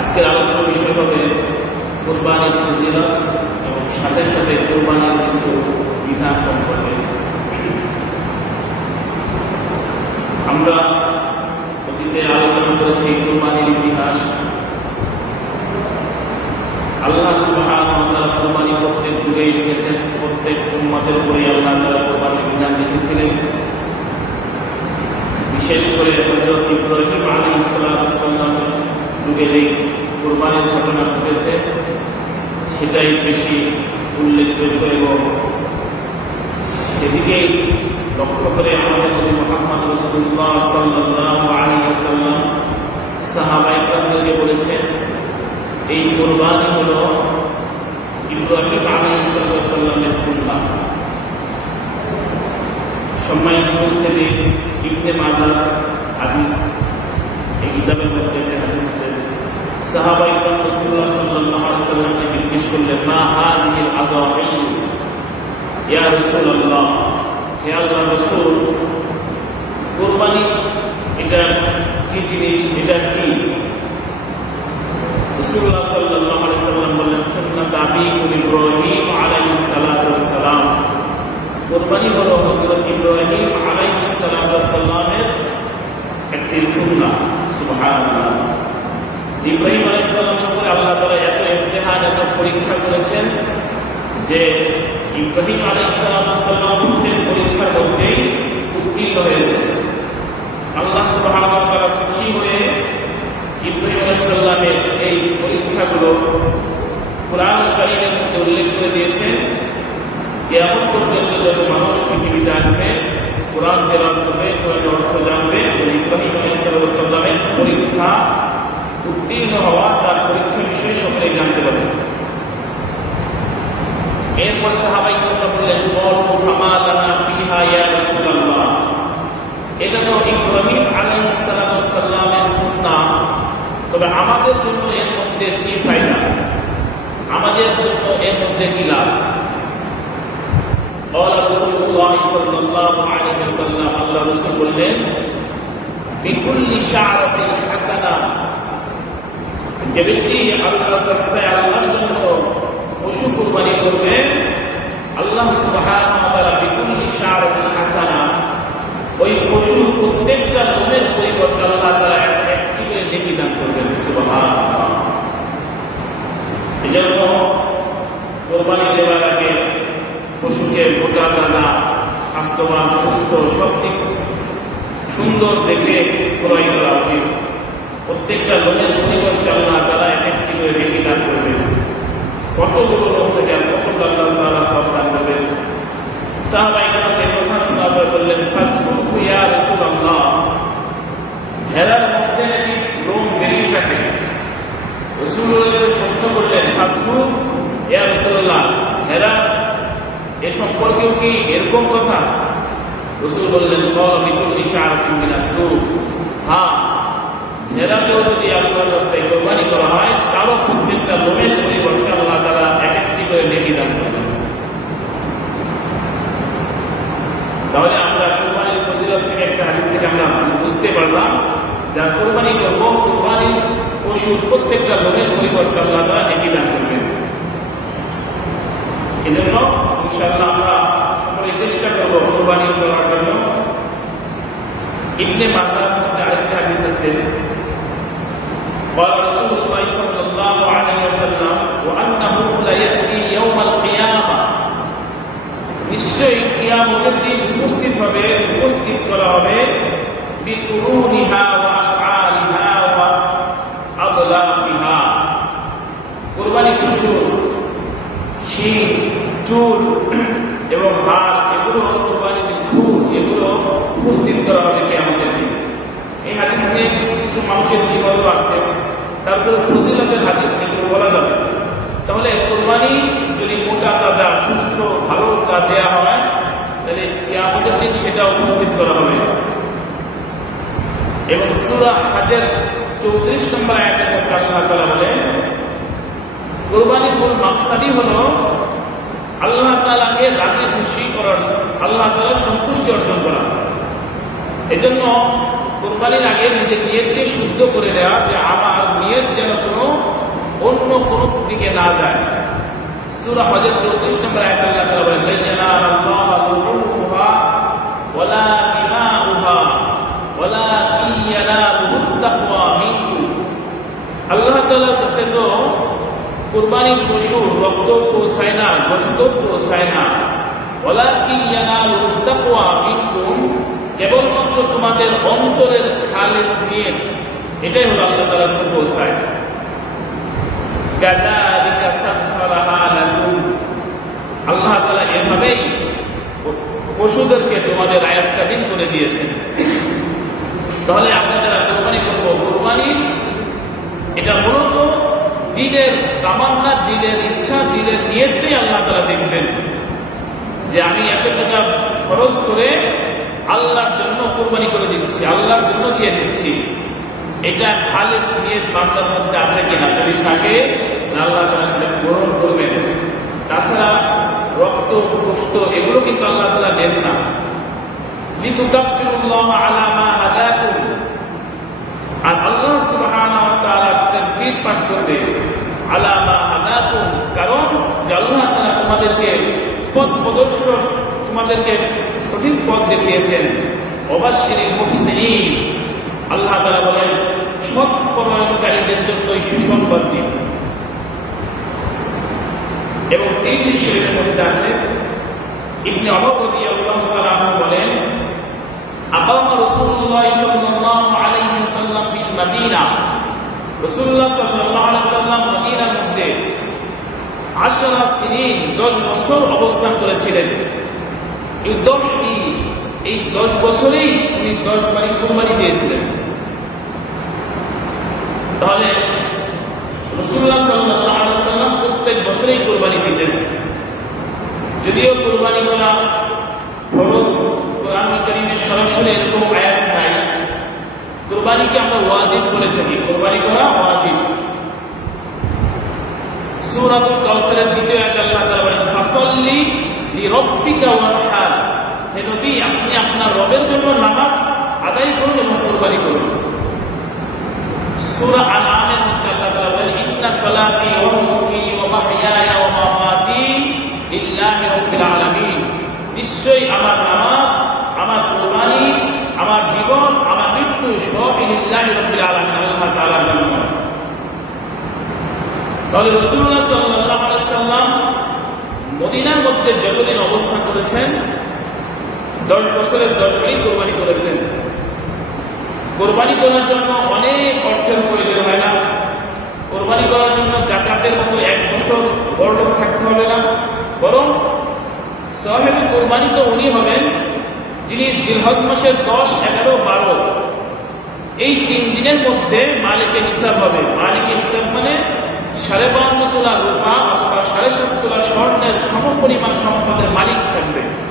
আজকের আলোচ্য বিষয় হবে কোরবানির ফজিলত এবং সাথে সাথে কোরবানির কিছু বিধান সম্পর্কে। আমরা অতীতে আলোচনা করেছি কোরবানির ইতিহাস। আল্লাহ তাআলা কোরবানি প্রত্যেক যুগেই রেখেছেন প্রত্যেক উম্মতের উপরে আল্লাহ তাআলা কোরবানির বিধান রেখেছিলেন বিশেষ করে হযরত ইব্রাহিম আলাইহিস সালাম যুগে যে কোরবানির ঘটনা ঘটেছে, সেটাই বেশি উল্লেখযোগ্য এবং সেদিকেই লক্ষ্য করে আমাদের নবী মোহাম্মদ রসুল্লাহ সাল্লাল্লাহু আলাইহি ওয়াসাল্লাম সাহাবায়ে কেরামকে বলেছেন, এই কোরবানি হলো ইব্রাহিম আলাইহিস সালামের সুন্নাহ সম্মানিত উপস্থিতি, ইবনে মাজার হাদিস এই কিতাবের মধ্যে একটা হাদিস আছে সাহাবা ইকরাম রাসূলুল্লাহ সাল্লাল্লাহু আলাইহি ওয়াসাল্লামকে জিজ্ঞেস করলেন, মা হাযিহিল আযাহিল ইয়া রাসূলুল্লাহ, হে এটা কি জিনিস, এটা কি? রাসূলুল্লাহ সাল্লাল্লাহু আলাইহি ওয়াসাল্লাম বললেন, সুন্নাত আবিকুম ইব্রাহিম আলাইহিস সালাতু ওয়াস সালাম কুরবানি হলো হযরত ইব্রাহিম আলাইহিস সালাতু ওয়াস সালামের একটি সুন্নাহ, সুবহানাল্লাহ। ইব্রাহিম আলাইহিস সালামের উপরে আল্লাহ তাআলা এত ইমতিহান, এত পরীক্ষা করেছেন যে ইব্রাহিম আলাইহিস সালামের পরীক্ষার মধ্যেই উত্তীর্ণ হয়েছে আল্লাহ তাআলা খুশি হয়ে ইব্রাহিম আলাইহিস সালামের এই পরীক্ষাগুলো কোরআন মধ্যে উল্লেখ করে দিয়েছেন। কেমন পর্যন্ত যত মানুষ পৃথিবীতে আসবে, কোরআন তেলাওয়াত করবে, কোরআনের অর্থ জানবে ইব্রাহিম আলাইহিসসালামের পরীক্ষা উত্তীর্ণ হওয়া তার পরীক্ষার বিষয় সকলেই জানতে পারবে এরপর সাহাবাই কেরাম বললেন বল ফামা লানা ফিহা ইয়া রাসূলুল্লাহ এটা তো ইব্রাহিম আলাইহিস সালামের সুন্নাহ তবে আমাদের জন্য এর মধ্যে কি ফায়দা আমাদের জন্য এর মধ্যে কি লাভ قال رسول الله صلى الله عليه وسلم الله رسول বললেন بكل شعرة حسنة যে ব্যক্তি আল্লাহর রাস্তায় আল্লাহর জন্য পশু কুরবানি করবে, আল্লাহ ওয়া তাআলা বিকুল্লি হাসানা ওই পশুর প্রত্যেকটা লোমের পরিবর্তে আল্লাহ তাআলা একটি করে নেকি দান করবেন, সুবহানাল্লাহ। এজন্য কোরবানি দেওয়ার আগে পশুকে মোটা দানা স্বাস্থ্যবান, সুস্থ, সব সুন্দর দেখে ক্রয় করা উচিত। প্রত্যেকটা লোকের পরিবর্তে আল্লাহ তারা এক একটি করে নেকি দান করবেন কতগুলো লোক থেকে আর কত আল্লাহ তারা সব দান করবেন? সাহাবাই কথা শোনা পরে বললেন ভেড়ার মধ্যে নাকি লোম বেশি থাকে। রাসূলুল্লাহ প্রশ্ন করলেন ফাসুক ইয়া রাসূলুল্লাহ? ভেড়া এ সম্পর্কেও কি এরকম কথা? রসুল বললেন শাআরাতিন মিনাস সুফ। হ্যাঁ ভেড়াতেও যদি আল্লাহর রাস্তায় কোরবানি করা হয়, তারও প্রত্যেকটা লোমের পরিবর্তে আল্লাহ তারা এক একটি করে নেকি দান করবেন। তাহলে আমরা কোরবানির ফজিলত থেকে একটা হাদিস থেকে আমরা বুঝতে পারলাম যা কোরবানি করব, কোরবানির পশুর প্রত্যেকটা লোমের পরিবর্তে আল্লাহ তারা নেকি দান করবেন। এজন্য ইনশাআল্লাহ আমরা সকলে চেষ্টা করব কোরবানি করার জন্য। ইবনে মাজার মধ্যে আরেকটা হাদিস আছে قال رسول الله صلى الله عليه وسلم وأنه لا يأتي يوم القيامة নিশ্চয়ই কিয়ামতের দিন উপস্থিত হবে উপস্থিত করা হবে বিকুরুনিহা ওয়া আশআরিহা ওয়া আদলাফিহা কুরবানি পশু শিং চুল এবং হাড় এগুলো কোরবানিতে খুন এগুলো উপস্থিত করা হবে কি আমাদের দিন এই হাদিস নিয়ে কিছু মানুষের বিগত আছে তারপরে ফজিলতের হাদিস এগুলো বলা যাবে। তাহলে কোরবানি যদি মোটা তাজা, সুস্থ, ভালো তা দেওয়া হয়, তাহলে আমাদের দিন সেটা উপস্থিত করা হবে। এবং সুরা হাজের চৌত্রিশ নম্বর আয়াতের মধ্যে আল্লাহ তালা বলেন, কোরবানির মূল মাকসাদি হলো আল্লাহ তালাকে রাজি খুশি করার, আল্লাহ তালা সন্তুষ্টি অর্জন করা। এজন্য কোরবানির আগে নিজের নিয়তকে শুদ্ধ করে দেওয়া যে আমার নিয়ত যেন কোনো দিকে না যায়। সূরা হজের 34 নম্বর আয়াত আল্লাহ বলেন, লাইয়ানা আল্লাহ লুহুমুহা ওয়ালা ওয়ালা আল্লাহ কাছে তো কুরবানির পশু, রক্ত পৌঁছায় না, গোশত পৌঁছায় না। ওলা কি ইয়ানালুহুত তাকওয়া কেবলমাত্র তোমাদের অন্তরের খালেস নিয়ত এটাই হলো আল্লাহ তালা কাছে পৌঁছায়। আল্লাহ তাআলা এভাবেই পশুদেরকে তোমাদের আয়াতকাধীন করে দিয়েছেন। তাহলে আমরা যারা কোরবানি করব কোরবানির এটা মূলত দিলের তামান্না দিলের ইচ্ছা দিলের নিয়তটাই আল্লাহ তারা দেখবেন যে আমি এত টাকা খরচ করে আল্লাহর জন্য কোরবানি করে দিচ্ছি, আল্লাহর জন্য দিয়ে দিচ্ছি। এটা খালেস নিয়ত বান্দার মধ্যে আছে কিনা যদি থাকে, আল্লাহ তারা সেটা গ্রহণ করবেন। তাছাড়া রক্ত, পুষ্ট, এগুলো কিন্তু আল্লাহ তালা নেন না। হাদাকুম। আর আল্লাহ সুবহানাহু ওয়া তাআলা তাকবীর পাঠ করবে, আলা মা হাদাকুম। কারণ যে আল্লাহ তাআলা তোমাদেরকে পথ প্রদর্শক, তোমাদেরকে সঠিক পথ দেখিয়েছেন। অবাশিরিল মুহসিনিন। আল্লাহ তাআলা বলেন সৎ পরায়ণকারীদের জন্য সুসংবাদ দিন। এবং তিরমিজি শরীফের মধ্যে আছে, ইবনে রাদিয়াল্লাহু তাআলা আনহু বলেন, আকামা আলাইহি মাদিনা। সাল্লাল্লাহু আলাইহি মদিনার মধ্যে আশরা সিনিন 10 বছর অবস্থান করেছিলেন। এই 10 এই 10 বছরেই উনি 10 বাড়ি কুরবানি দিয়েছিলেন। তাহলে রসুল্লাহ সাল্লাহ আলাইসাল্লাম প্রত্যেক বছরেই কোরবানি দিতেন। যদিও কোরবানি করা ফরজ, কোরআন করিমের সরাসরি এরকম আয়াত নাই। কোরবানিকে আমরা ওয়াজিব বলে থাকি, কোরবানি করা ওয়াজিব। সূরাতুল কাউসারের দ্বিতীয় আয়াত আল্লাহ তাআলা বলেন, ফাসাল্লি লিরাব্বিকা ওয়ানহার। হে নবী, আপনি আপনার রবের জন্য নামাজ আদায় করুন এবং কোরবানি করুন। সূরা আনআমের মধ্যে আল্লাহ তাআলা বলেন ইন্না সালাতি ওয়া নুসুকি ওয়া মাহইয়ায়া ওয়া মামাতি লিল্লাহি রাব্বিল আলামিন। নিশ্চয়ই আমার নামাজ, আমার কুরবানি, আমার জীবন, আমার মৃত্যু সবই লিল্লাহি রাব্বিল আলামিন, আল্লাহ তাআলার জন্য। তাহলে রাসূলুল্লাহ সাল্লাল্লাহু আলাইহি সাল্লাম মদিনার মধ্যে যতদিন অবস্থান করেছেন দশ বছরের দশ বারই কোরবানি করেছেন। কোরবানি করার জন্য অনেক অর্থের প্রয়োজন, হয় না? কোরবানি করার জন্য জাকাতের মতো এক বছর বড় লোক থাকতে হবে না। বরং সাহেব কোরবানি তো উনি হবেন, যিনি জিলহজ মাসের দশ, এগারো, বারো। এই তিন দিনের মধ্যে মালিকের নিসাব হবে। মালিকের নিসাব মানে সাড়ে বান্ন তোলা রূপা অথবা সাড়ে সাত তোলা স্বর্ণের সমপরিমাণ সম্পদের মালিক থাকবে।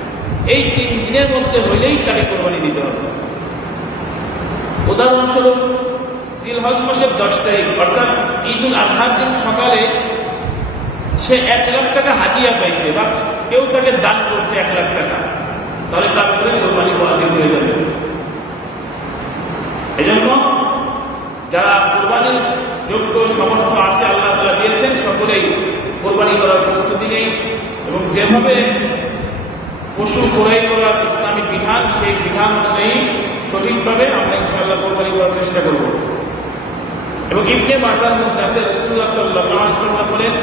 এই তিন দিনের মধ্যে হইলেই তাকে কোরবানি দিতে হবে। উদাহরণস্বরূপ, জিলহজ মাসের দশ তারিখ, অর্থাৎ ঈদুল আজহার দিন সকালে সে এক লাখ টাকা হাতিয়া পাইছে, বা কেউ তাকে দান করছে এক লাখ টাকা, তাহলে তার উপরে কোরবানি ওয়াজিব হয়ে যাবে। এজন্য যারা কোরবানির যোগ্য সমর্থ আছে, আল্লাহ তালা দিয়েছেন, সকলেই কোরবানি করার প্রস্তুতি নেই এবং যেভাবে পশু ক্রয় করার ইসলামী বিধান, সেই বিধান অনুযায়ী সঠিকভাবে আমরা ইনশাল্লাহ কোরবানি করার চেষ্টা করব। এবং ইবনে মাজার মধ্যে আছে, রাসূলুল্লাহ সাল্লাল্লাহু আলাইহি সাল্লাম বলেন,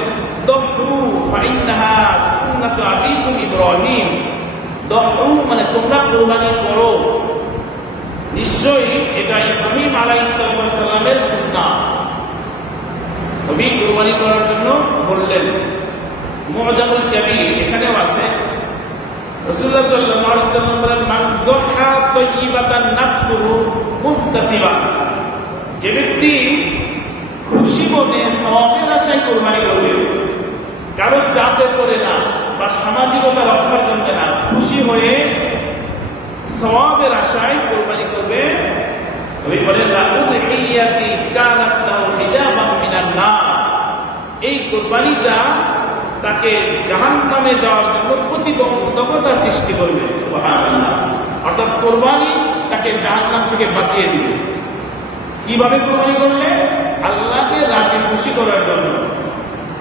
দহরু ফাইন্নাহা সুন্নাতু আবিকুম ইব্রাহিম। দহরু মানে তোমরা কোরবানি করো। নিশ্চয়ই এটা ইব্রাহিম আলাইহিস সালামের সুন্নাহ। নবী কোরবানি করার জন্য বললেন, মুআজামুল কাবীর, এখানেও আছে যে ব্যক্তি খুশি মনে সওয়াবের আশায় কোরবানি করবে, কারও চাপে পড়ে না বা সামাজিকতা রক্ষার জন্য না, খুশি হয়ে সওয়াবের আশায় কোরবানি করবে, নবী বলেন এই কোরবানিটা তাকে জাহান নামে যাওয়ার জন্য প্রতিবন্ধকতা সৃষ্টি করবে অর্থাৎ কোরবানি তাকে জাহান্নাম থেকে বাঁচিয়ে দিবে। কীভাবে কোরবানি করলে? আল্লাহকে রাজি খুশি করার জন্য।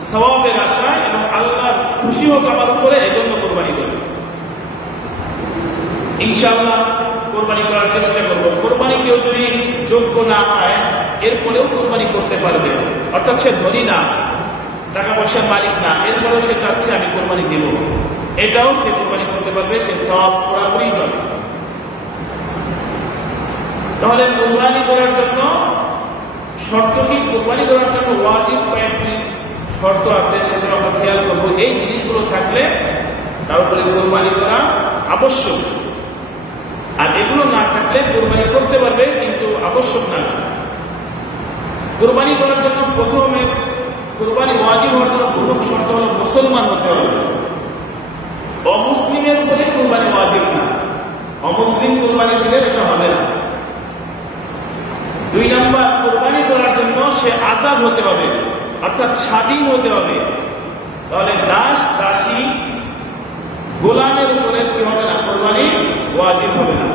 সওয়াবের আশায় এবং আল্লাহর খুশি হোক আমার উপরে, এজন্য কোরবানি করবে। ইনশাআল্লাহ কোরবানি করার চেষ্টা করব। কোরবানি কেউ যদি যোগ্য না হয় এরপরেও কোরবানি করতে পারবে। অর্থাৎ সে ধনী না। টাকা পয়সার মালিক না, এরপরেও সে চাচ্ছে আমি কোরবানি দেব। এটাও সে কোরবানি করতে পারবে, সে সব পুরাপুরি পাবে। তাহলে কোরবানি করার জন্য শর্ত কি? কোরবানি করার জন্য ওয়াজিব কয়েকটি শর্ত আছে, সেগুলো আমরা খেয়াল করব। এই জিনিসগুলো থাকলে তার উপরে কোরবানি করা আবশ্যক। আর এগুলো না থাকলে কোরবানি করতে পারবে, কিন্তু আবশ্যক না। কোরবানি করার জন্য প্রথমে কোরবানি ওয়াজিব হওয়ার জন্য প্রথম শর্ত হলো মুসলমান হতে হবে। অমুসলিমের উপরে কোরবানি ওয়াজিব না। অমুসলিম কোরবানি দিলে এটা হবে না। দুই নম্বর, কোরবানি করার জন্য সে আজাদ হতে হবে, অর্থাৎ স্বাধীন হতে হবে। তাহলে দাস, দাসী, গোলামের উপরে কি হবে না? কোরবানি ওয়াজিব হবে না।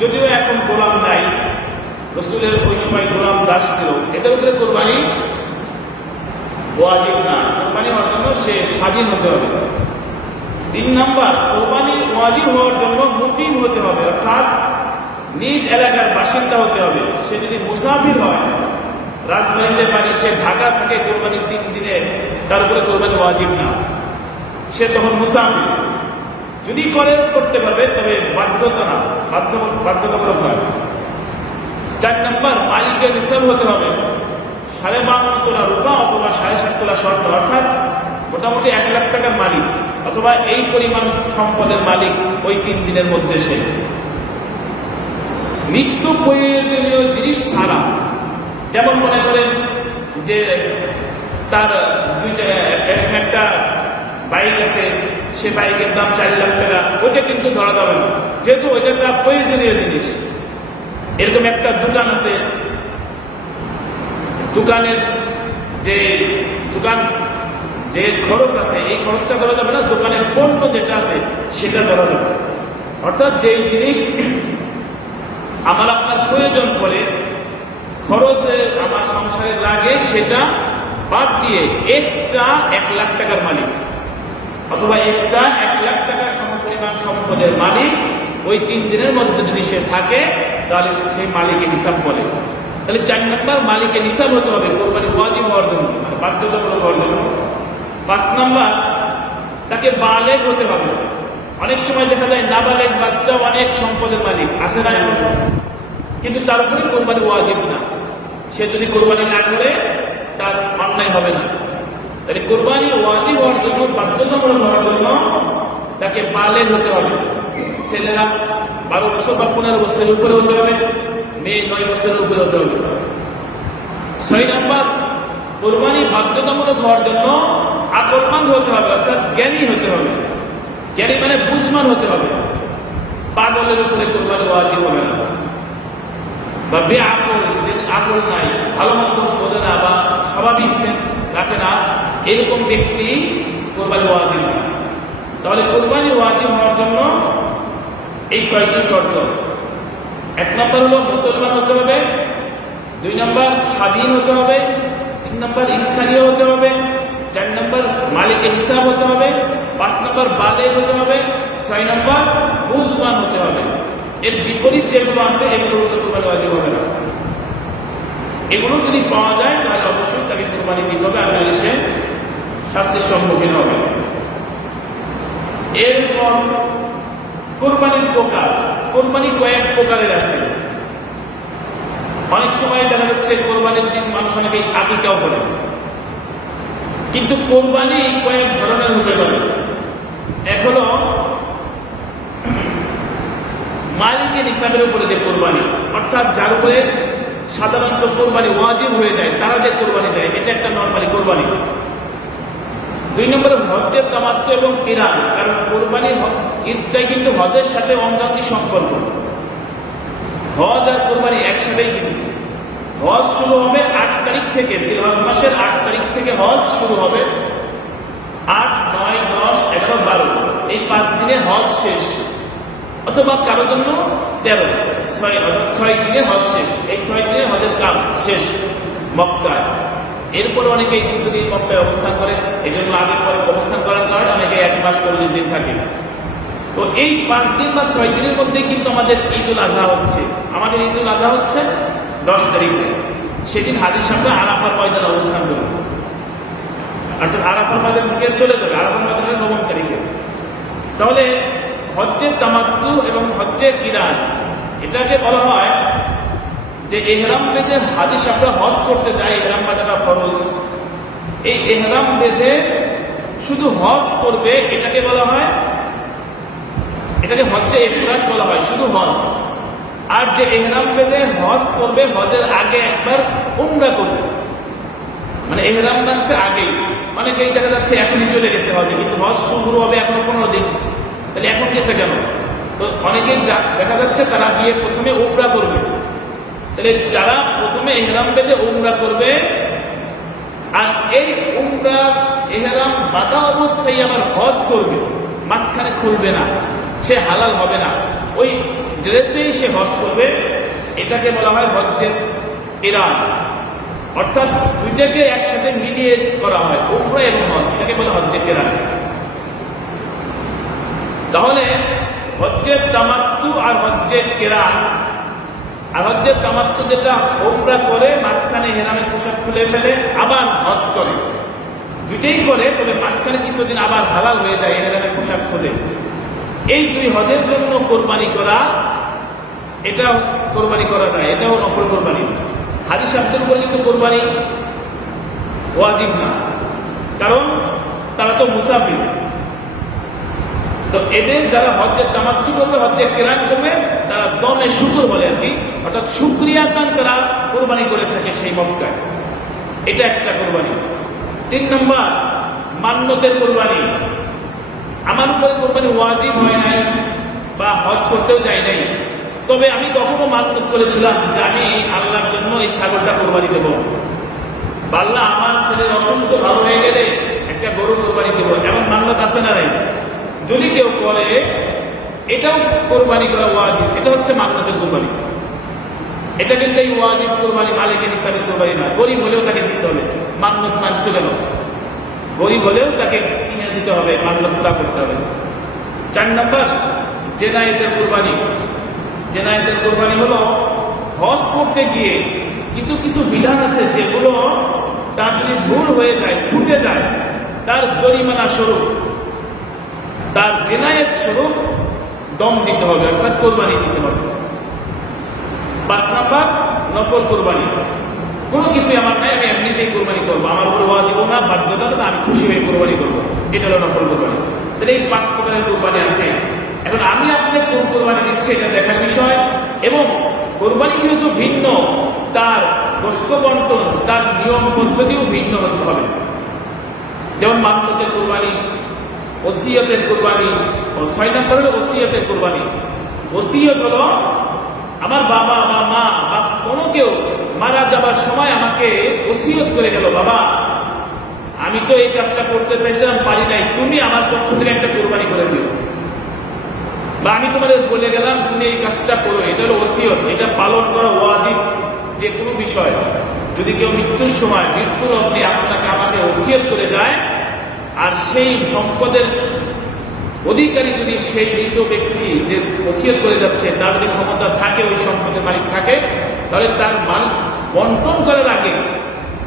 যদিও এখন গোলাম নাই, রসুলের ওই সময় গোলাম দাস ছিল, এদের উপরে কোরবানি ওয়াজিব না। কোরবানি হওয়ার জন্য সে স্বাধীন হতে হবে। তিন নাম্বার, কোরবানি ওয়াজিব হওয়ার জন্য মুকিম হতে হবে, অর্থাৎ নিজ এলাকার বাসিন্দা হতে হবে। সে যদি মুসাফির হয় রাজবাড়িতে পারি সে ঢাকা থেকে কোরবানির তিন দিনে তার উপরে কোরবানি ওয়াজিব না। সে তখন মুসাফির। যদি করে, করতে পারবে, তবে বাধ্যতা না বাধ্য বাধ্যতামূলক নয়। চার নম্বর, মালিকের নিসাব হতে হবে। সাড়ে বান্ন তোলা রূপা অথবা সাড়ে সাত তোলা শর্ত, অর্থাৎ মোটামুটি এক লাখ টাকার মালিক, অথবা এই পরিমাণ সম্পদের মালিক ওই তিন দিনের মধ্যে সে। নিত্য প্রয়োজনীয় জিনিস ছাড়া, যেমন মনে করেন যে তার দুই একটা বাইক আছে, সে বাইকের দাম চার লাখ টাকা, ওইটা কিন্তু ধরা যাবে না। যেহেতু ওইটা তার প্রয়োজনীয় জিনিস। এরকম একটা দোকান আছে দোকানের যে দোকান, যে খরচ আছে, এই খরচটা করা যাবে না, দোকানের পণ্য যেটা আছে, সেটা ধরা যাবে। অর্থাৎ যেই জিনিস আমার আপনার প্রয়োজন পড়ে, খরচে আমার সংসারে লাগে, সেটা বাদ দিয়ে এক্সট্রা এক লাখ টাকার মালিক অথবা এক্সট্রা এক লাখ টাকার সমপরিমাণ সম্পদের মালিক ওই তিন দিনের মধ্যে যদি সে থাকে, তাহলে সেই মালিকের হিসাব বলে। তাহলে চার নম্বর মালিকের হিসাব হতে হবে, কোরবানি ওয়াজিব হওয়ার জন্য মানে বাধ্যতামূলক হওয়ার জন্য। পাঁচ নম্বর, তাকে বালেগ হতে হবে। অনেক সময় দেখা যায় নাবালেগ বাচ্চা অনেক সম্পদের মালিক আছে না এখন কিন্তু তার উপরে কোরবানি ওয়াজিব না। সে যদি কোরবানি না করে, তার অন্যায় হবে না। তাহলে কোরবানি ওয়াজিব হওয়ার জন্য, বাধ্যতামূলক হওয়ার জন্য তাকে বালেগ হতে হবে। ছেলেরা বারো বছর বা পনেরো বছরের উপরে হতে হবে। মেয়ে নয় বছরের উপরে হতে হবে ছয় নম্বর, কোরবানি বাধ্যতামূলক হওয়ার জন্য আকলমান হতে হবে, অর্থাৎ জ্ঞানী হতে হবে। জ্ঞানী মানে বুঝমান হতে হবে। পাগলের উপরে কোরবানি ওয়াজিব হবে না। বা বে আকল যে আকল নাই ভালো মন্দ বোঝে না বা স্বাভাবিক সেন্স রাখে না, এরকম ব্যক্তি কোরবানি ওয়াজিব তাহলে কোরবানি ওয়াজিব হওয়ার জন্য এই ছয়টি শর্ত। এক নম্বর হলো মুসলমান হতে হবে, দুই নম্বর স্বাধীন হতে হবে, তিন নম্বর স্থানীয় হতে হবে, চার নম্বর মালিকের হিসাব হতে হবে, পাঁচ নম্বর বালেগ হতে হবে, ছয় নম্বর বুঝবান হতে হবে। এর বিপরীত যেগুলো আছে, এগুলো হতে কোরবানি হবে না। এগুলো যদি পাওয়া যায়, তাহলে অবশ্যই তাকে কোরবানি দিতে হবে, আর সে শাস্তির সম্মুখীন হবে। এরপর কোরবানির প্রকার। কোরবানি কয়েক প্রকারের আছে। অনেক সময় দেখা যাচ্ছে কোরবানির দিন মানুষ অনেকে আকিকাও করে। কিন্তু কোরবানি কয়েক ধরনের হতে পারে। এক মালিকের হিসাবের উপরে যে কোরবানি, অর্থাৎ যার উপরে সাধারণত কোরবানি ওয়াজিব হয়ে যায়, তারা যে কোরবানি দেয়, এটা একটা নর্মালি কোরবানি। দুই নম্বরে হজ্জের দামাত্ম এবং ইরান কারণ কোরবানি ঈদটাই কিন্তু হজের সাথে অঙ্গাঙ্গি সম্পর্ক। হজ আর কোরবানি একসাথেই কিন্তু। হজ শুরু হবে আট তারিখ থেকে হজ মাসের আট তারিখ থেকে হজ শুরু হবে আট, নয়, দশ, এগারো, বারো। এই পাঁচ দিনে হজ শেষ। অথবা কারও জন্য তেরো, ছয় ছয় দিনে হজ শেষ। এই ছয় দিনে হজের কাজ শেষ। মক্কায়। এরপরে অনেকেই কিছুদিন মক্কায় অবস্থান করে এই জন্য আগে পরে অবস্থান করার কারণে অনেকে এক মাস চল্লিশ দিন থাকে। তো এই পাঁচ দিন বা ছয় দিনের মধ্যে কিন্তু আমাদের ঈদ উল আজহা হচ্ছে। আমাদের ঈদ উল আজহা হচ্ছে দশ তারিখে। সেদিন হাজির সামনে আরাফার ময়দান অবস্থান করবে। অর্থাৎ আরাফার ময়দান থেকে চলে যাবে, আরাফার ময়দানের নবম তারিখে। তাহলে হজ্জের তামাত্তু এবং হজ্জের ইরান, এটাকে বলা হয় যে এহরাম বেঁধে হাজি সাহেবরা হজ করতে যায় এহরাম বাঁধাটা ফরজ। এই এহরাম বেঁধে শুধু হজ করবে, এটাকে বলা হয়, এটাকে হজ্জে ইফরাত বলা হয়, শুধু হজ। আর যে এহরাম বেঁধে হজ করবে, হজের আগে একবার উমরা করবে। মানে এহরাম বানছে আগেই। অনেকেই দেখা যাচ্ছে এখনই চলে গেছে হজে, কিন্তু হজ শুরু হবে এখনও পনেরো দিন। তাহলে এখন গেছে কেন? তো অনেকেই যা- দেখা যাচ্ছে তারা গিয়ে প্রথমে উমরা করবে। তাহলে যারা প্রথমে এহরাম বেঁধে উমরা করবে, আর এই উমরা, এহরাম বাধা অবস্থায় আবার হজ করবে, মাঝখানে খুলবে না, সে হালাল হবে না। ওই ড্রেসেই সে হজ করবে, এটাকে বলা হয় হজ্জের ইরান। অর্থাৎ দুইটাকে একসাথে মিলিয়ে করা হয়, উমরা এবং হজ, এটাকে বলে হজ্জের ইরান। তাহলে হজ্জের তামাত্তু আর হজ্জের কেরান হজ্জের তামাত্তু যেটা ওমরা করে, মাঝখানে হেরামের পোশাক খুলে ফেলে, আবার হজ করে। দুইটাই করে, তবে মাঝখানে কিছুদিন আবার হালাল হয়ে যায় হেরামের পোশাক খুলে। এই দুই হজের জন্য কোরবানি করা এটা কোরবানি করা যায়, এটাও নফল কোরবানি। হাজি সাহেবদের উপরে কিন্তু কোরবানি ওয়াজিব না। কারণ তারা তো মুসাফির। তো এদের যারা হজ্জের তামাত্তু করবে হজ্জের কেরান করবে তারা দমে শুকুর বলে আর কি। অর্থাৎ শুক্রিয়া দান তারা কোরবানি করে থাকে সেই মক্কায়। এটা একটা কোরবানি। তিন নম্বর মান্যতের কোরবানি। আমার উপরে কোরবানি ওয়াজিব হয় নাই বা হজ করতেও যাই নাই। তবে আমি কখনো মান্যত করেছিলাম যে আমি আল্লাহর জন্য এই ছাগলটা কোরবানি দেবো। বা আল্লাহ আমার ছেলের অসুস্থ ভালো হয়ে গেলে একটা গরু কোরবানি দেবো। এমন মান্যত আছে না নাই? যদি কেউ করে এটাও কোরবানি করা ওয়াজিব। এটা হচ্ছে মান্যতের কোরবানি। এটা কিন্তু এই ওয়াজিব কোরবানি মালিকের হিসাবে কোরবানি না গরিব হলেও তাকে দিতে হবে। মান্যত মানছে কেন? গরিব হলেও তাকে কিনে দিতে হবে মান্যত পুরা করতে হবে। চার নম্বর, জেনায়েতের কোরবানি। জেনায়েতের কোরবানি হলো হজ করতে গিয়ে কিছু কিছু বিধান আছে যেগুলো তার যদি ভুল হয়ে যায়, ছুটে যায়, তার জরিমানা স্বরূপ, তার জেনায়েত স্বরূপ দম দিতে হবে, অর্থাৎ কোরবানি দিতে হবে। পাঁচ নাম্বার, নফল কোরবানি। কোনো কিছু আমার নাই, আমি এমনিতেই কোরবানি করব। আমার উপর ওয়াজিব না, বাধ্যতা আমি খুশি হয়ে কোরবানি করব। এটা হলো নফল কোরবানি। তাহলে এই পাঁচ প্রকারের কোরবানি আছে। এখন আমি আপনাকে কোন কোরবানি দিচ্ছি এটা দেখার বিষয়। এবং কোরবানি যেহেতু ভিন্ন, তার গোষ্ঠ বন্টন তার নিয়ম পদ্ধতিও ভিন্ন হতে হবে। যেমন মান্যতের কোরবানি ওসিয়তের কোরবানি ছয় নম্বর হলো ওসিয়তের কোরবানি। ওসিয়ত হলো আমার বাবা, আমার মা বা কোনো কেউ মারা যাবার সময় আমাকে ওসিয়ত করে গেল, বাবা, আমি তো এই কাজটা করতে চাইছিলাম, পারি নাই। তুমি আমার পক্ষ থেকে একটা কোরবানি করে দিও। বা আমি তোমাদের বলে গেলাম, তুমি এই কাজটা করো। এটা হলো ওসিয়ত। এটা পালন করা ওয়াজিব যে কোনো বিষয়। যদি কেউ মৃত্যুর সময়, মৃত্যুর অবধি আপনাকে আমাকে ওসিয়ত করে যায় আর সেই সম্পদের অধিকারী যদি সেই মৃত ব্যক্তি যে ওসিয়ত করে যাচ্ছে, তার যদি ক্ষমতা থাকে, ওই সম্পদের মালিক থাকে, তাহলে তার মাল বন্টন করার আগে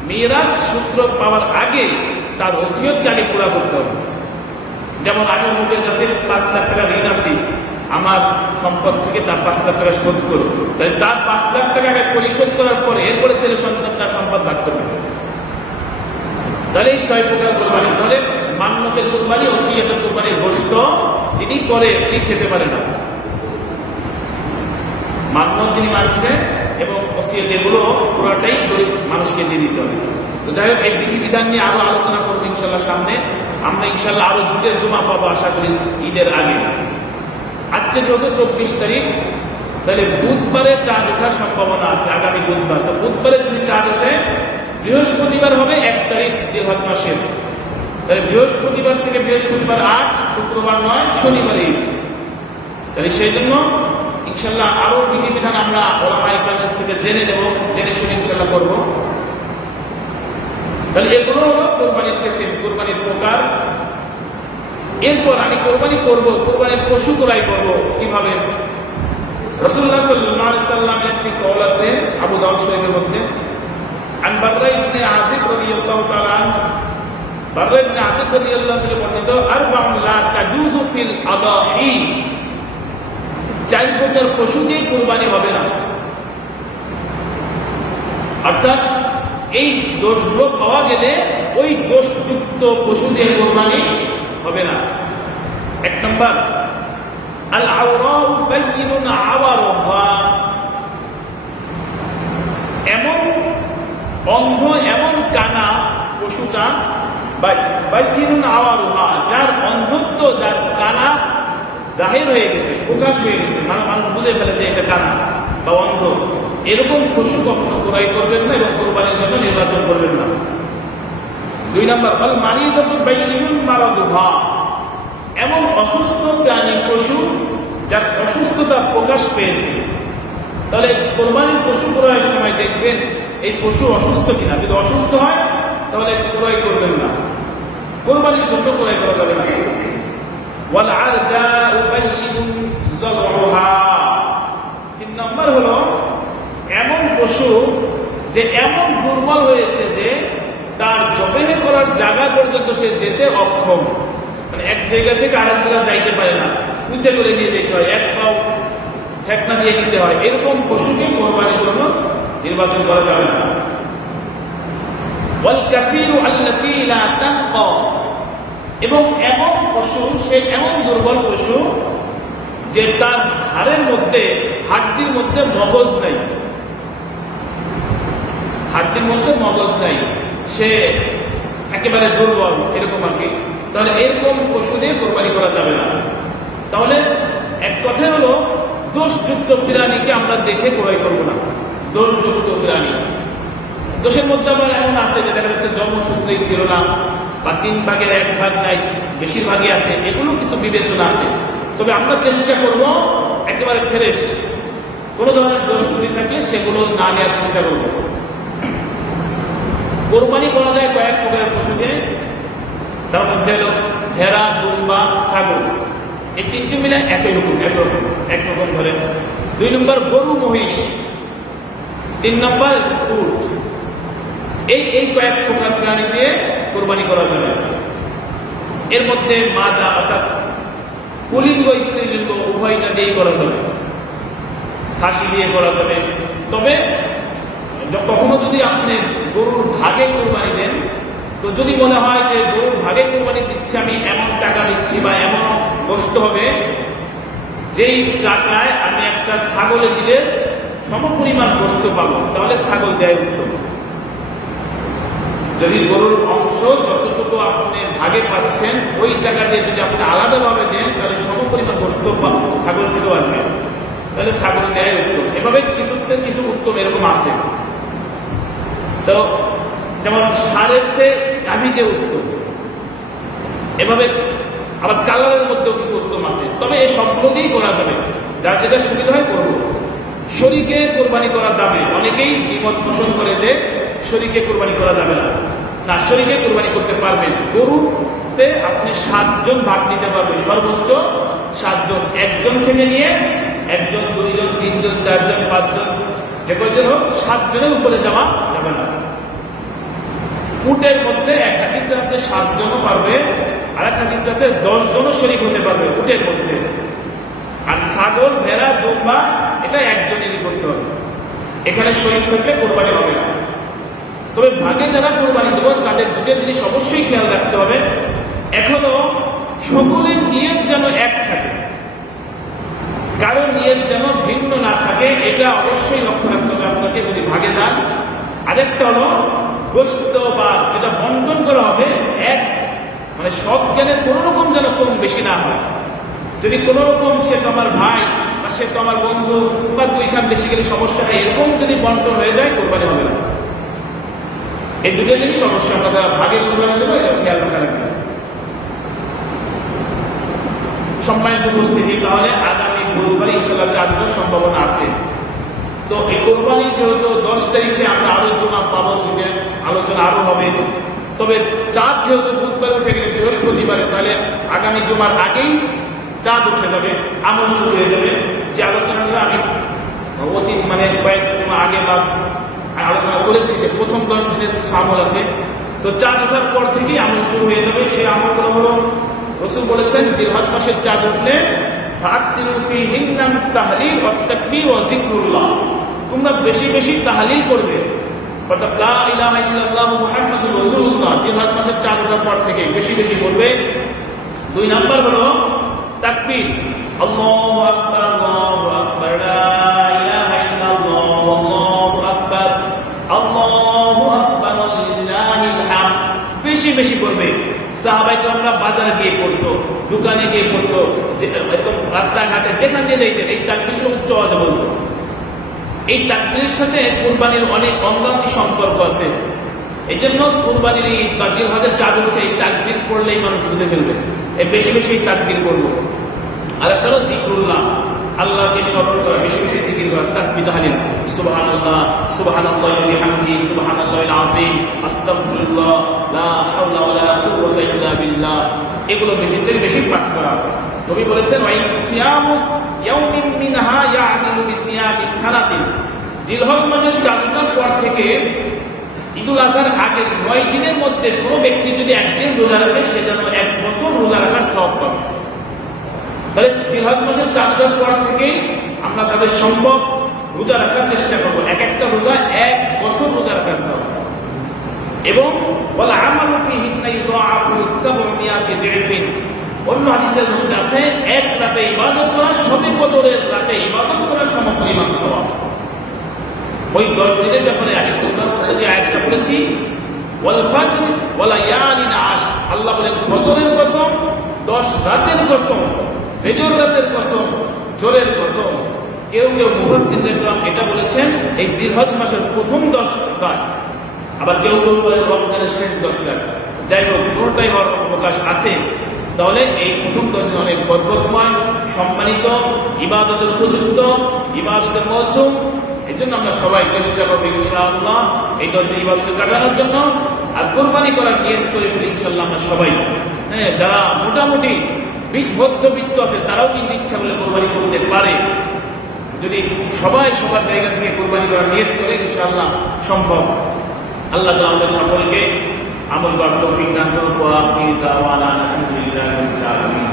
মেয়েরাজ সূত্র পাওয়ার আগে তার ওসিয়তকে আগে পুরা করতে হবে। যেমন আমি অমুকের কাছে পাঁচ লাখ টাকা ঋণ আছি, আমার সম্পদ থেকে তার পাঁচ লাখ টাকা শোধ করো। তাহলে তার পাঁচ লাখ টাকা পরিশোধ করার পরে এরপরে ছেলে সন্তান তার সম্পদ ভাগ করবে। তাহলে এই ছয় প্রকার কোরবানি। তাহলে মান্যতের কোরবানি, ওসিয়তের কোরবানির গোষ্ঠ যিনি করে তিনি খেতে পারে না। মান্য যিনি মানছে এবং ওসিয়ত এগুলো পুরাটাই গরিব মানুষকে দিয়ে দিতে হবে। তো যাই হোক, এই বিধিবিধান নিয়ে আরও আলোচনা করব ইনশাল্লাহ সামনে। আমরা ইনশাল্লাহ আরও দুটো জমা পাবো আশা করি ঈদের আগে। আজকে যেহেতু চব্বিশ তারিখ, তাহলে বুধবারে চাঁদ ওঠার সম্ভাবনা আছে আগামী বুধবার। তো বুধবারে যদি চাঁদ ওঠে, বৃহস্পতিবার হবে এক তারিখ জিলহজ মাসের। তাহলে বৃহস্পতিবার থেকে বৃহস্পতিবার আট, শুক্রবার নয়, শনিবার ঈদ। তাহলে সেই জন্য ইনশাল্লাহ আরও বিধিবিধান আমরা ওলামা ইকরামের থেকে জেনে নেব, জেনে শুনে ইনশাল্লাহ করব। তাহলে এগুলো হলো কোরবানির পেসেন্ট কোরবানির প্রকার। এরপর আমি কোরবানি করব, কোরবানির পশু ক্রয় করব কীভাবে? রসুল্লাহ সাল্লাহ একটি কল আছে আবু দাউদ শরীফের মধ্যে। আন বাররা ইবনে আজিব রাদিয়াল্লাহু বাররা ইবনে আজিব রাদিয়াল্লাহু থেকে বর্ণিত, আরবাউন লা তাজুজু হবে না। অর্থাৎ এই দোষগুলো পাওয়া গেলে ওই দোষযুক্ত পশু দিয়ে কোরবানি হবে না। এক নম্বর আল আওরাউ বাইয়িনুন আওয়ারুহা। এমন অন্ধ, এমন কানা পশুটা যার অন্ধত্ব, যার কানা জাহির হয়ে গেছে, প্রকাশ হয়ে গেছে। মানে মানুষ বুঝে ফেলে যে এটা কানা বা অন্ধ। এরকম পশু কখনো ক্রয় করবেন না এবং কোরবানির জন্য নির্বাচন করবেন না। দুই নম্বর, বল বাইয়িনুন মারাদুহা। এমন অসুস্থ প্রাণী পশু যার অসুস্থতা প্রকাশ পেয়েছে। তাহলে কোরবানির পশু ক্রয়ের সময় দেখবেন, এই পশু অসুস্থ কিনা? যদি অসুস্থ হয়, তাহলে ক্রয় করবেন না। কোরবানির জন্য ক্রয় করা যাবে না। ওয়াল আরজা উবাইয়িনুন যালউহা তিন নম্বর হলো, এমন পশু যে এমন দুর্বল হয়েছে যে তার জবেহ করার জায়গা পর্যন্ত সে যেতে অক্ষম। মানে এক জায়গা থেকে আরেক জায়গা যাইতে পারে না। উঁচে করে নিয়ে যেতে হয়, এক পাও ঠেকনা দিয়ে নিতে হয়। এরকম পশুকে কোরবানির জন্য নির্বাচন করা যাবে না। এবং এমন পশু, সে এমন দুর্বল পশু যে তার হাড়ের মধ্যে, হাড্ডির মধ্যে মগজ নাই। হাড্ডির মধ্যে মগজ নাই। সে একেবারে দুর্বল, এরকম আর কি। তাহলে এরকম পশু দিয়ে কোরবানি করা যাবে না। তাহলে এক কথায় হলো, দোষযুক্ত প্রাণীকে আমরা দেখে ক্রয় করব না। দোষযুক্ত প্রাণী। দোষের মধ্যে আবার এমন আছে যে দেখা যাচ্ছে জন্মসূত্রেই ছিল না বা তিন ভাগের এক ভাগ নাই, বেশিরভাগই আছে, এগুলো কিছু বিবেচনা আছে। তবে আমরা চেষ্টা করব একেবারে ফ্রেশ। কোনো ধরনের দোষ ত্রুটি থাকলে সেগুলো না নেওয়ার চেষ্টা করব। কোরবানি করা যায় কয়েক প্রকারের পশুকে। তার মধ্যে হলো ভেড়া, দুম্বা, ছাগল। এই তিনটি মিলে একই রকম একরকম একরকম ধরে দুই নম্বর গরু মহিষ, তিন নম্বর উট। এই এই কয়েক প্রকার প্রাণী দিয়ে কোরবানি করা যাবে। এর মধ্যে মাদা, অর্থাৎ পুলিঙ্গ স্ত্রীলিঙ্গ উভয়টা দিয়েই করা যাবে। খাসি দিয়ে করা যাবে। তবে কখনো যদি আপনি গরুর ভাগে কোরবানি দেন, তো যদি মনে হয় যে গরুর ভাগে কোরবানি দিচ্ছি আমি, এমন টাকা দিচ্ছি বা এমন গোষ্ঠ হবে, যেই টাকায় আমি একটা ছাগলে দিলে সমপরিমাণ গোষ্ঠ পাবো, তাহলে ছাগল দেয় উত্তম। যদি গরুর অংশ যতটুকু আপনি ভাগে পাচ্ছেন, ওই টাকা দিয়ে যদি আপনি আলাদাভাবে দেন, তাহলে সমপরিমাণ গোষ্ঠ ছাগল থেকেও আসবে। তাহলে ছাগল দেয় উত্তম। এভাবে কিছু কিছু উত্তম এরকম আছে। তো যেমন সারের চেয়ে গাভীতে উত্তম। এভাবে আবার কালারের মধ্যেও কিছু উত্তম আছে। তবে এই সবগুলো করা যাবে। যার যেটা সুবিধা হয় করব। শরীরকে কোরবানি করা যাবে। অনেকেই দ্বিমত পোষণ করে যে শরীকে কোরবানি করা যাবে না। না, শরীকে কোরবানি করতে পারবেন গরুতে আপনি সাতজন ভাগ নিতে পারবেন। সর্বোচ্চ সাতজন। একজন থেকে নিয়ে একজন, দুইজন, তিনজন, চারজন, পাঁচজন, যে কয়জন হোক, সাতজনের উপরে যাওয়া যাবে না। উটের মধ্যে এক হাদিসে আছে, সাতজনও পারবে আর এক হাদিসে আছে দশ জনও শরিক হতে পারবে উটের মধ্যে। আর ছাগল, ভেড়া, দুম্বা, এটা একজনেরই করতে হবে। এখানে শরীর থাকলে কোরবানি হবে না। তবে ভাগে যারা কোরবানি দেব, তাদের দুটো জিনিস অবশ্যই খেয়াল রাখতে হবে। এখনও সকলের নিয়ত যেন এক থাকে। কারও নিয়ত যেন ভিন্ন না থাকে, এটা অবশ্যই লক্ষ্য রাখতে হবে আপনাকে যদি ভাগে যান। আরেকটা হলো গোস্ত বা যেটা বন্টন করা হবে, এক মানে সব জ্ঞানের কোনো রকম যেন কম বেশি না হয়। যদি কোনো রকম সে তো আমার ভাই বা সে তো আমার বন্ধু বা দুইখান বেশি গেলে সমস্যা হয় এরকম যদি বন্টন হয়ে যায়, কোরবানি হবে না। এই দুটো জিনিস অবশ্যই আমরা যারা ভাগে কোরবানি দেবো এটা খেয়াল রাখা লাগবে। সম্মানিত উপস্থিতি, তাহলে আগামী বুধবার ইনশাল্লাহ চাঁদের সম্ভাবনা আছে। তো এই কোরবানি যেহেতু দশ তারিখে আমরা জমা পাবো যে আলোচনা আরও হবে। তবে চাঁদ যেহেতু বুধবার উঠে গেলে বৃহস্পতিবারে, তাহলে আগামী জমার আগেই চাঁদ উঠে যাবে, আমল শুরু হয়ে যাবে। যে আলোচনাটা আমি অতীত মানে কয়েক জমা আগে বা আলোচনা করেছি যে প্রথম দশ দিনের কিছু আমল আছে। তো চাঁদ ওঠার পর থেকেই আমল শুরু হয়ে যাবে। সেই আমলগুলো হলো, রসুল বলেছেন জিলহাজ মাসের চাঁদ উঠলে তাহলিল তোমরা বেশি বেশি তাহলিল করবে। অর্থাৎ মাসের ওঠার পর থেকে বেশি বেশি বলবে দুই নাম্বার হলো তাকবীর। সাহাবাই আমরা বাজারে গিয়ে পড়তো, দোকানে গিয়ে পড়তো একদম রাস্তাঘাটে যেখান দিয়ে যাইতেন, এই তাকবিরগুলো উচ্চ আওয়াজে বলতো। এই তাকবিরের সাথে কোরবানির অনেক অঙ্গাঙ্গি সম্পর্ক আছে। এই জন্য কোরবানির এই তাজিল হাজার চাঁদ উঠছে এই তাকবির পড়লেই মানুষ বুঝে ফেলবে। এই বেশি বেশি তাকবির করব আর একটা হলো জিক্রুল্লাহ। আল্লাহকে স্মরণ করা বেশি বেশি জিকির করা, তাসবিহ তাহলিল সুবহানাল্লাহ, সুবহানাল্লাহি ওয়া বিহামদিহি সুবহানাল্লাহিল আযীম। আস্তাগফিরুল্লাহ, লা হাওলা ওয়া লা কুওয়াতা ইল্লা বিল্লাহ। এগুলো বেশি থেকে বেশি পাঠ করা। নবী বলেছেন ওয়া সিয়ামুস ইয়াউমিন মিনহা ইয়াদিলু বিসিয়ামি সানাতিন। জিলহজ মাসের চাঁদটার পর থেকে ঈদুল আজহার আগের নয় দিনের মধ্যে কোনো ব্যক্তি যদি একদিন রোজা রাখে, সে যেন এক বছর রোজা রাখার সব পাবে। তাহলে জিলহজ মাসের চাঁদের পর থেকেই আমরা তাদের সম্ভব রোজা রাখার চেষ্টা করব। এক একটা রোজা এক বছর রোজা রাখার সব এবং বলা আমালু ফি হিন্না ইউদাআফু সাবমিয়াতি দিফিন। অন্য হাদিসের মধ্যে আছে, এক রাতে ইবাদত করা শবে কদরের রাতে ইবাদত করার সমপরিমাণ সওয়াব। ওই দশ দিনের ব্যাপারে আমি সুন্দর যে আয়াতটা বলেছি ওয়াল ওয়ালা ইয়ালিন আশ। আল্লাহ বলেন, ফজরের কসম, দশ রাতের কসম বেজর রাতের কসম, জোরের কসম। কেউ কেউ মুহাসিন দেখলাম এটা বলেছেন, এই জিলহজ মাসের প্রথম দশ রাত। আবার কেউ কেউ বলেন রমজানের শেষ দশ রাত। যাই হোক কোনোটাই হওয়ার অবকাশ আছে। তাহলে এই প্রথম দশ দিন অনেক বরকতময়, সম্মানিত, ইবাদতের উপযুক্ত, ইবাদতের মৌসুম। এই জন্য আমরা সবাই চেষ্টা করব ইনশাআল্লাহ এই দশ দিন ইবাদত কাটানোর জন্য। আর কোরবানি করার নিয়ত করে ফেলি ইনশাল্লাহ আমরা সবাই। হ্যাঁ যারা মোটামুটি মধ্যবিত্ত আছে, তারাও কিন্তু ইচ্ছা করলে কোরবানি করতে পারে। যদি সবাই সবার জায়গা থেকে কোরবানি করার নিয়ত করে, ইনশাআল্লাহ সম্ভব। আল্লাহ তালা আমাদের সকলকে আমল করার তৌফিক দান করুন। আলহামদুলিল্লাহি